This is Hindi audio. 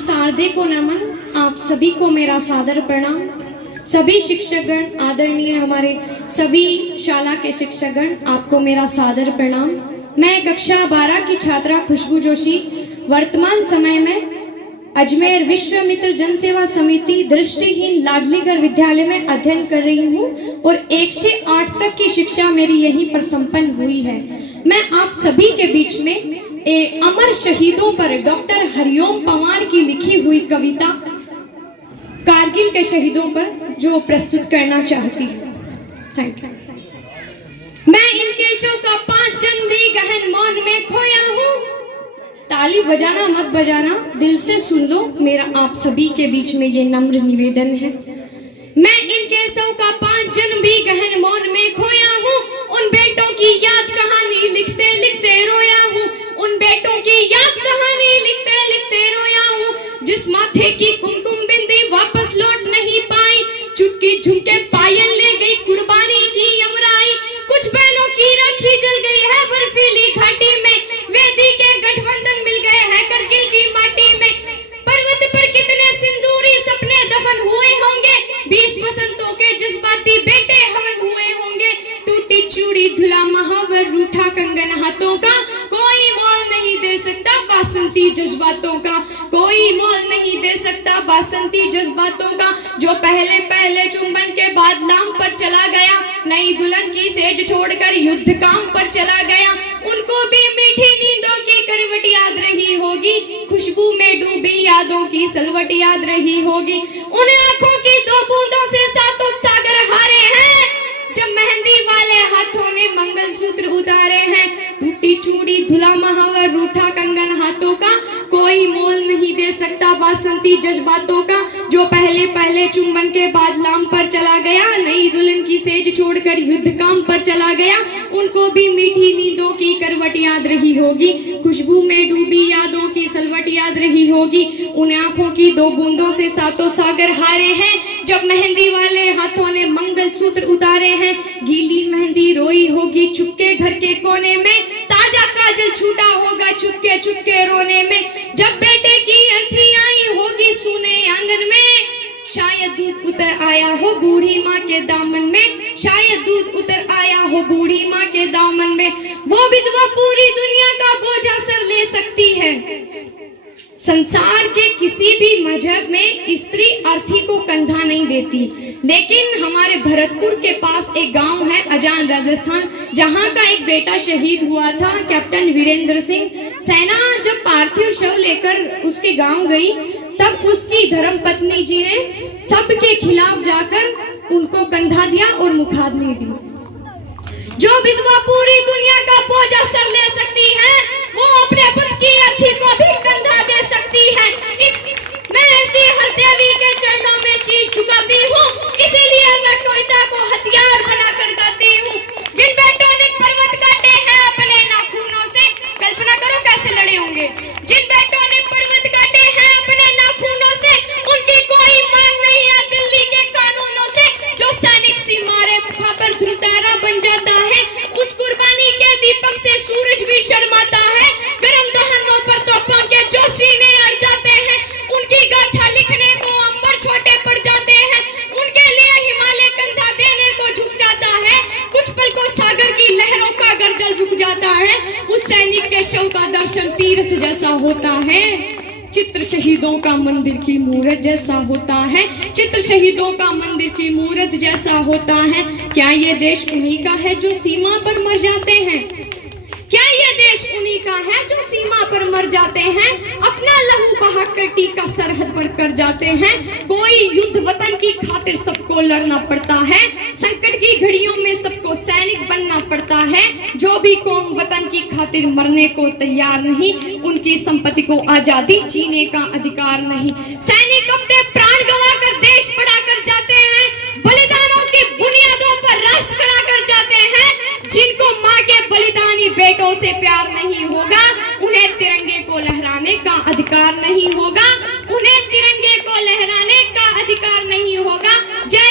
शारदे को नमन, आप सभी को मेरा सादर प्रणाम। सभी शिक्षकगण, आदरणीय हमारे सभी शाला के शिक्षकगण, आपको मेरा सादर प्रणाम। मैं कक्षा 12 की छात्रा खुशबू जोशी वर्तमान समय में अजमेर विश्वामित्र जन सेवा समिति दृष्टिहीन लाडलीगढ़ विद्यालय में अध्ययन कर रही हूँ और 1 से 8 तक की शिक्षा मेरी यहीं पर संपन्न हुई है। मैं आप सभी के बीच में अमर शहीदों पर डॉक्टर हरिओम पंवार की लिखी हुई कविता कारगिल के शहीदों पर जो प्रस्तुत करना चाहती हूँ। Thank you. मैं इन केशों का 5 जन्म भी गहन मौन में खोया हूँ। ताली बजाना मत बजाना, दिल से सुन लो, मेरा आप सभी के बीच में ये नम्र निवेदन है। मैं इन केशों का 5 जन्म भी गहन मौन में खोया हूँ। उन बेटों की याद कहानी लिखते लिखते रोया हूँ। उन बेटों की याद कहानी लिखते लिखते रोया हूँ। जिस माथे की कुमकुम बिंदी वापस लौट नहीं पाई, चुटकी झुमके पायल ले गई कुर्बानी की यमराई। कुछ बहनों की राखी जल गई है बर्फीली घाटी में, वेदी के गठबंधन मिल गए हैं करगिल की माटी में। पर्वत पर कितने सिंदूरी सपने दफन हुए होंगे, 20 बसंतों के जज्बाती बेटे हवन हुए होंगे। टूटी चूड़ी धुला महावर रूठा कंगन हाथों का, कोई मोल नहीं दे सकता बासंती जज्बातों का। कोई मोल नहीं दे सकता बासंती जज्बातों का। जो पहले पहले चुंबन के बाद लाम पर चला गया, नई दुल्हन की सेज छोड़कर युद्ध काम पर चला गया। उनको भी मीठी नींदों की करवट याद रही होगी, खुशबू में डूबी यादों की सलवट याद रही होगी। उन आंखों की 2 बूंदों से सातों सागर हारे हैं, जब मेहंदी वाले हाथों ने मंगलसूत्र उतारे हैं। टूटी चूड़ी धुला महावर रूठा कंगन हाथों का, कोई मोल नहीं दे सकता बासंती जज्बातों का। जो पहले पहले चुंबन के बाद लाम पर चला गया, नई दुल्हन की सेज छोड़कर युद्ध काम पर चला गया। उनको भी मीठी नींदों की करवट याद रही होगी, खुशबू में डूबी यादों की सलवट याद रही होगी। उन आंखों की 2 बूंदों से सातों सागर हारे हैं, जब मेहंदी वाले हाथों ने मंगलसूत्र उतारे हैं। गीली मेहंदी रोई होगी चुपके घर के कोने में, ताजा काजल छूटा होगा चुपके चुपके रोने में। जब बेटे की अर्थी आई होगी सूने आंगन में, शायद दूध उतर आया हो बूढ़ी माँ के दामन में। शायद दूध उतर आया हो बूढ़ी माँ के दामन में। वो विधवा पूरी दुनिया का बोझा सर ले सकती है। संसार के किसी भी मजहब में स्त्री अर्थी को कंधा नहीं देती, लेकिन हमारे भरतपुर के पास एक गांव है अजान राजस्थान, जहां का एक बेटा शहीद हुआ था, कैप्टन वीरेंद्र सिंह। सेना जब पार्थिव शव लेकर उसके गांव गई, तब उसकी धर्मपत्नी जी ने सबके खिलाफ जाकर उनको कंधा दिया और मुखाग्नि दी। जो विधवा पूरी दुनिया का बोझा सर ले सकती है, वो अपने पुत्र की अर्थी को भी कंधा दे सकती है। मैं ऐसी हर देवी के चरणों में शीश झुकाती हूँ, इसीलिए मैं कविता को हथियार बनाकर गाती हूँ। जिन बेटों ने पर्वत काटे हैं अपने नाखूनों से, कल्पना करो कैसे लड़े होंगे। जिन बेटों ने पर्वत काटे हैं अपने नाखूनों से, उनकी कोई मांग नहीं है दिल्ली के कानूनों से। जो सैनिक सीमारे पर ध्रुतारा बन जाता है, उस कुर्बानी के दीपक से सूरज भी शर्माता है। गरम दहनों पर तोपों के जो सीने अड़ जाते हैं, उनकी गाथा लिखने को अंबर छोटे पड़ जाते हैं। उनके लिए हिमालय कंधा देने को झुक जाता है। कुछ पल को सागर की लहरों का गर्जन रुक जाता है। उस सैनिक के शव का दर्शन तीर्थ जैसा होता है। चित्र शहीदों का मंदिर की मूरत जैसा होता है। चित्र शहीदों का मंदिर की मूरत जैसा होता है। क्या ये देश उन्हीं का है जो सीमा पर मर जाते हैं? क्या ये देश उन्हीं का है जो सीमा पर मर जाते हैं? अपना लहू बहाकर टीका सरहद पर कर जाते हैं। कोई युद्ध वतन की खातिर सबको लड़ना पड़ता है। संकट की घड़ियों में सबको सैनिक बनना पड़ता है। जो भी कौम वतन की खातिर मरने को तैयार नहीं, उनकी संपत्ति को आजादी जीने का अधिकार नहीं। सैनिक अपने प्राण गंवाकर देश बढ़ाकर जाते हैं। बलिदानों की बुनियादों पर राष्ट्र खड़ा कर जाते हैं। जिनको माँ के बलिदानी बेटों से प्यार नहीं होगा, उन्हें तिरंगे को लहराने का अधिकार नहीं होगा। उन्हें तिरंगे को लहराने का अधिकार नहीं होगा। जय